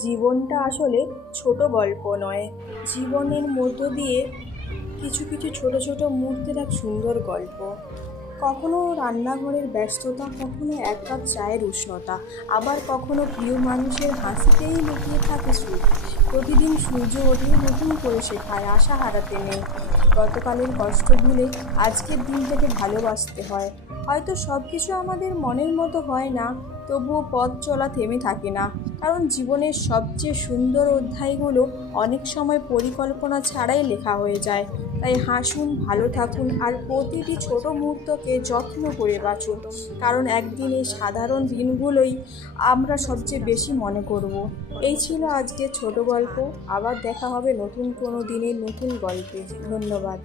জীবনটা আসলে ছোট গল্প নয়, জীবনের মধ্য দিয়ে কিছু কিছু ছোট ছোট মুহূর্তের এক সুন্দর গল্প। কখনো রান্নাঘরের ব্যস্ততা, কখনো এক কাপ চায়ের উষ্ণতা, আবার কখনো প্রিয় মানুষের হাসিতেই লুকিয়ে থাকে সুখ। প্রতিদিন সূর্য ওঠে নতুন করে শেখায় আশা হারাতে নেই। গতকালের কষ্ট ভুলে আজকের দিনটাকে ভালোবাসতে হয়। হয়তো সব কিছু আমাদের মনের মতো হয় না, তবুও পথ চলা থেমে থাকে না। কারণ জীবনের সবচেয়ে সুন্দর অধ্যায়গুলো অনেক সময় পরিকল্পনা ছাড়াই লেখা হয়ে যায়। তাই হাসুন, ভালো থাকুন, আর প্রতিটি ছোট মুহূর্তকে যত্ন করে বাঁচুন। কারণ একদিন এই সাধারণ দিনগুলোই আমরা সবচেয়ে বেশি মনে করব। এই ছিল আজকের ছোট গল্প। আবার দেখা হবে নতুন কোনো দিনের নতুন গল্পে। ধন্যবাদ।